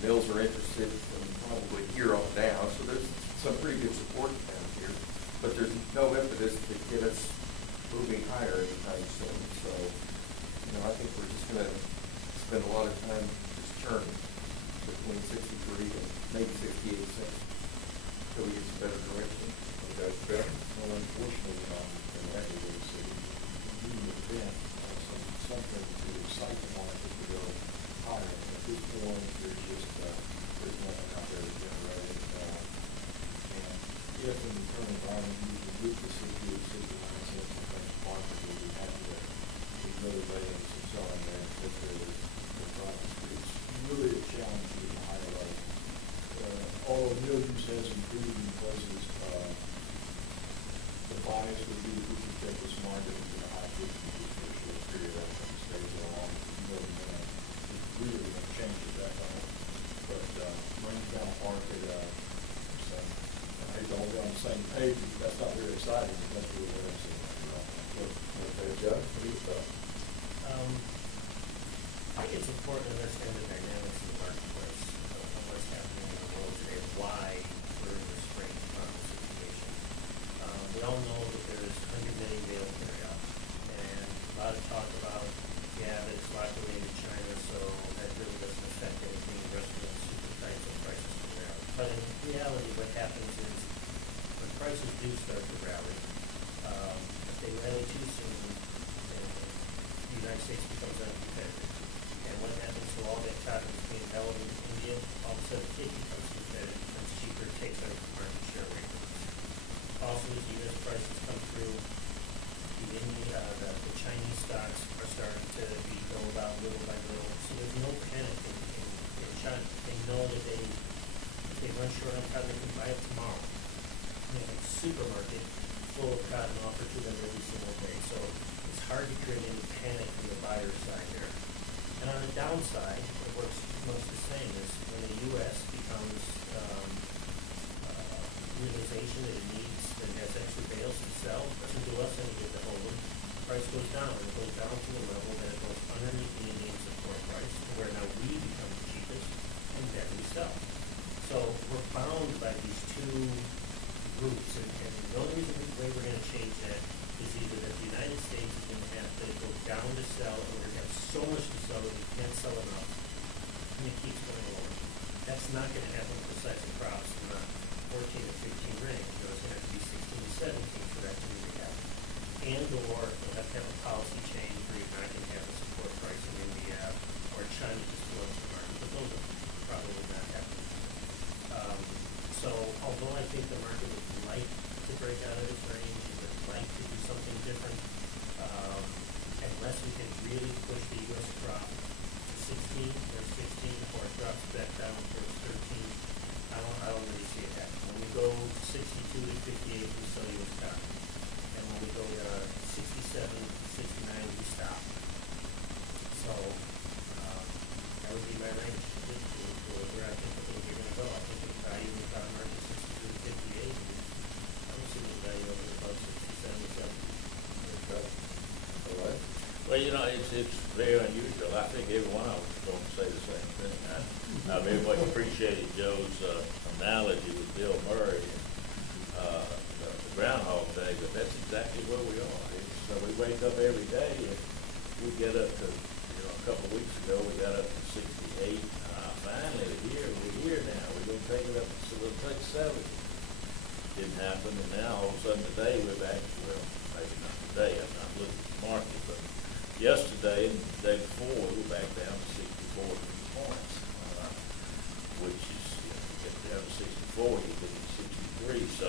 mills are interested from probably here on down, so there's some pretty good support down here, but there's no impetus to get us moving higher anytime soon. So, I think we're just gonna spend a lot of time just churning between 63 and maybe 68 cents until we get some better direction. Okay, Bill? Well, unfortunately, in that area, so we need to invent something to excite the market to go higher. At this point, there's nothing out there to generate. And if in the current environment you can move the 68, 69 cents, I think farmers will be happy to be really laying some selling there if the profits. It's really a challenge to get a higher level. Although mill use has improved in places, the bias would be that we could take this market into the high 50s for a short period after it stays along. Mill demand is really going to change it that way. But range bound market, I hate to all be on the same page, that's not very exciting, but that's really what I'm seeing right now. Okay, Joe, what do you thought? I think it's important to understand the dynamics of the marketplace of what's happening in the world today, and why we're in this strange economic situation. We all know that there's 100 million bale carryout, and a lot of talk about, that it's locked away into China, so that really doesn't affect anything. The rest of it's super tight, so prices can rally. But in reality, what happens is when prices do start to rally, if they rally too soon, the United States becomes uncompetitive. And what happens to all that cotton that's being held in India? All of a sudden it becomes competitive, becomes cheaper, it takes our market share away from us. Also, as the U.S. prices come through, the Chinese stocks are starting to be doled out little by little. So there's no panic in if they run short on cotton, they can buy it tomorrow. We have a supermarket full of cotton offered to them every single day, so it's hard to create any panic from the buyer's side there. And on the downside, it works much the same, is when the U.S. becomes, realization that it needs, that it has extra bales to sell, doesn't do us any good to hold them, price goes down, and it goes down to the level that it goes underneath the Indian support price, to where now we become the cheapest, and then we sell. So we're bound by these two groups, and the only reason way we're gonna change that is either that the United States is gonna have to go down to sell, and we're gonna have so much to sell that we can't sell enough, and it keeps going along. That's not gonna happen with the size of crops in the 14 or 15 range, you know, it's gonna have to be 16 to 17 for that to really happen. And or we'll have to have a policy change where you're not gonna have a support price in India, or China just floats the market, but those are probably not happening. So although I think the market would like to break out of its range, it would like to do something different, unless we can really push the U.S. crop to 16 or 16, or it drops back down towards 13, I don't really see it happening. When we go 62 to 58, we sell U.S. cotton. And when we go to 67, 69, we stop. So, that would be my range, where I think we're gonna go. I think the value in the cotton market is 62 to 58. I don't see the value of it above 67 to 70. Okay. All right. Well, you know, it's very unusual. I think every one of us is going to say the same thing. I very much appreciated Joe's analogy with Bill Murray and the Groundhog Day, but that's exactly where we are. So we wake up every day and we get up to, you know, a couple of weeks ago we got up to 68. Finally, we're here now. We're going to take it up to, we'll take 70. Didn't happen, and now all of a sudden today we're back, well, maybe not today, I'm not looking at the market, but yesterday and the day before, we were back down to 64 points, which is, you know, get down to 64, you get to 63. So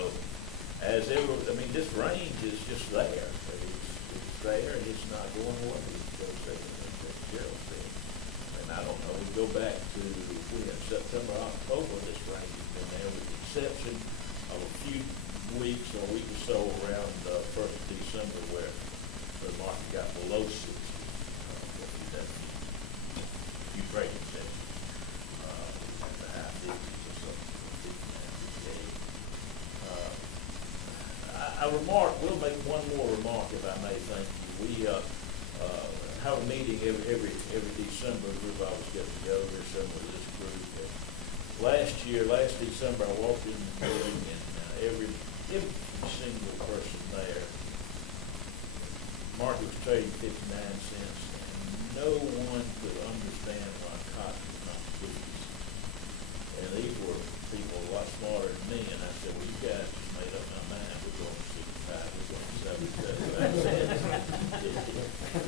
as ever, I mean, this range is just there. It's there, and it's not going away. Gerald said. And I don't know, we go back to, we had September, October, this range has been there, with the exception of a few weeks or a week or so around 1st of December where the market got below 60. You break it, at the high 50s or something, 59, 58. I remark, we'll make one more remark if I may, thank you. We have a meeting every December, a group always get together, similar to this group. Last December, I walked in the building and every single person there, market was trading 59 cents, and no one could understand why cotton was not 50s. And these were people a lot smarter than me, and I said, well, you guys just made up my mind, we're going to 65, we're going to 75 cents.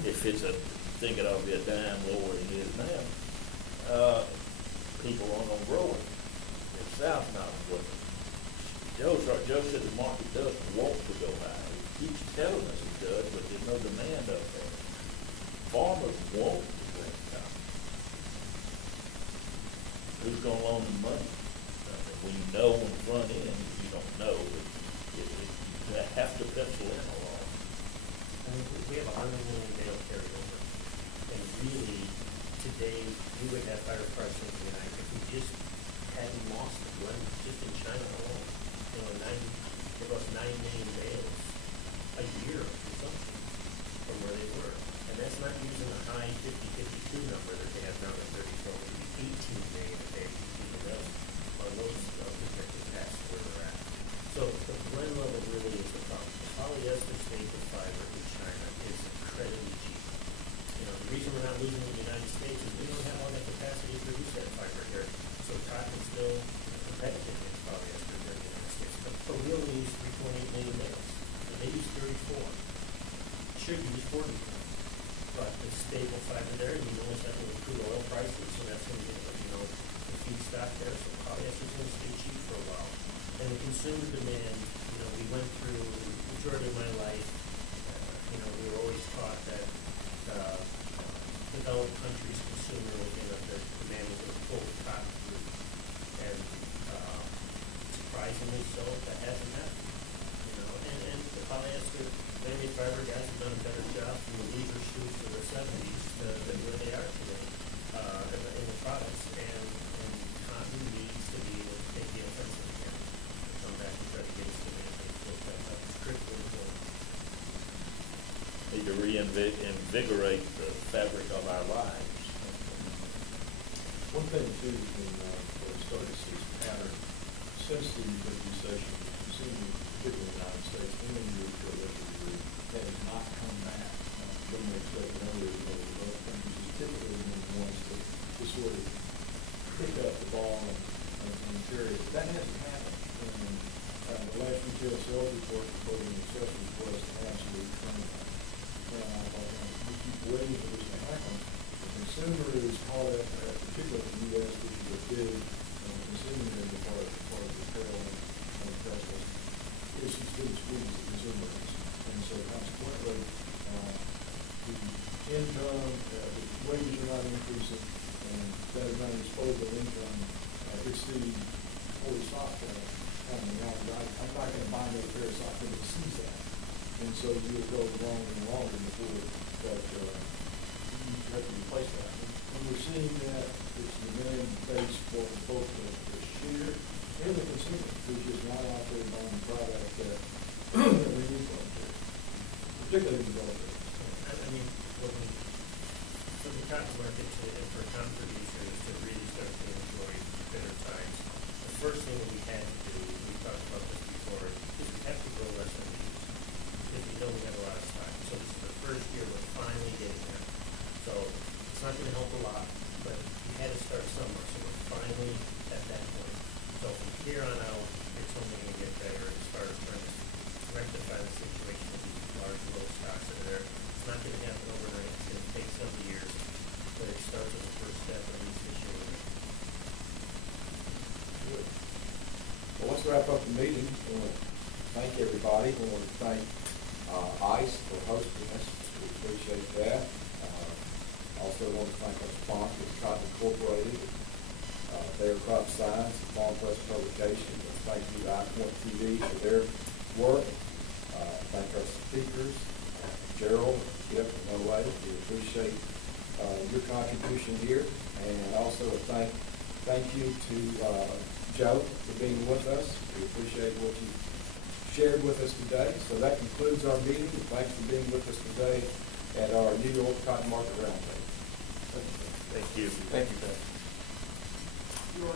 If it's a, think it ought to be a dime lower than it is now, people aren't going to grow it. The South not growing it. Joe said the market does want to go high. He keeps telling us it does, but there's no demand up there. Farmers want to drink cotton. Who's going to loan them money? When you know on the front end, you don't know, but you have to pencil in a lot. I mean, we have 100 million bale carryover, and really, today, we would have higher pricing tonight if we just hadn't lost the blend, just in China alone. You know, it was 9 million bales a year of consumption from where they were. And that's not using the high 50-52 number that they have now at 34, it would be 18 million a day between the rest on those projected past where they're at. So the blend level really is the problem. The polyester staple fiber in China is incredibly cheap. You know, the reason we're not losing in the United States is we don't have all that capacity to produce that fiber here. So cotton's still competitive in polyester here in the United States. But we only use 3.8 million bales. And they use 34. Should use 40. But the staple fiber there, and you notice that with crude oil prices, so that's going to get, you know, the feedstock there. So polyester's going to stay cheap for a while. And the consumer demand, you know, we went through the majority of my life, you know, we were always taught that developed countries' consumer, you know, the demand was going to pull the cotton through. And surprisingly so, that hasn't happened. You know, and the polyester mainly fiber guys have done a better job from the lever shoots of the seventies than where they are today, in the products, and cotton needs to be able to take the offensive again, and come back and try to get us to the it's critically important. Need to reinvigorate the fabric of our lives. One thing too, we started to see this pattern since the recession, we've seen, particularly in the United States, women who go to degree that has not come back. When they expect earlier in the developed countries, is typically been the ones to sort of pick up the ball and carry it. That hasn't happened. And the last retail sales report for clothing and accessories was an absolute trend. And I thought, we keep waiting for this to happen. The consumer is caught up, particularly in the U.S., which is a big consumer area part of the apparel and accessories. It's as good as squeezed the consumer is. And so consequently, the income, the wages are not increasing, and that amount of disposable income, it's the whole sock coming out. I'm not going to buy another pair of socks when it sees that. And so you'll go longer and longer before that you have to replace that. And we're seeing that it's the demand base for both the share and the consumer, who's just not out there buying the product that we need from here, particularly in development. I mean, for the cotton market and for cotton producers to really start to enjoy better times, the first thing that we had to do, we talked about this before, is we have to grow less than we used to, because we know we have a lot of stock. So this is the first year we're finally getting there. So it's not gonna help a lot, but we had to start somewhere, so we're finally at that point. So from here on out, it's only gonna get better as far as trying to rectify the situation with these large low stocks that are there. It's not gonna happen overnight, it's gonna take several years, but it starts with the first step, at least this year. Good. Well, let's wrap up the meeting. I want to thank everybody. I want to thank ICE for hosting us. We appreciate that. Also want to thank our sponsors, Cotton Incorporated, their crop science, and Farm Press Publication. And thank you to iPoint TV for their work. Thank our speakers, Gerald, Skip, and Olay. We appreciate your contribution here. And also a thank you to Joe for being with us. We appreciate what you shared with us today. So that concludes our meeting. Thanks for being with us today at our New York Cotton Market Roundtable. Thank you. Thank you, Ben. Your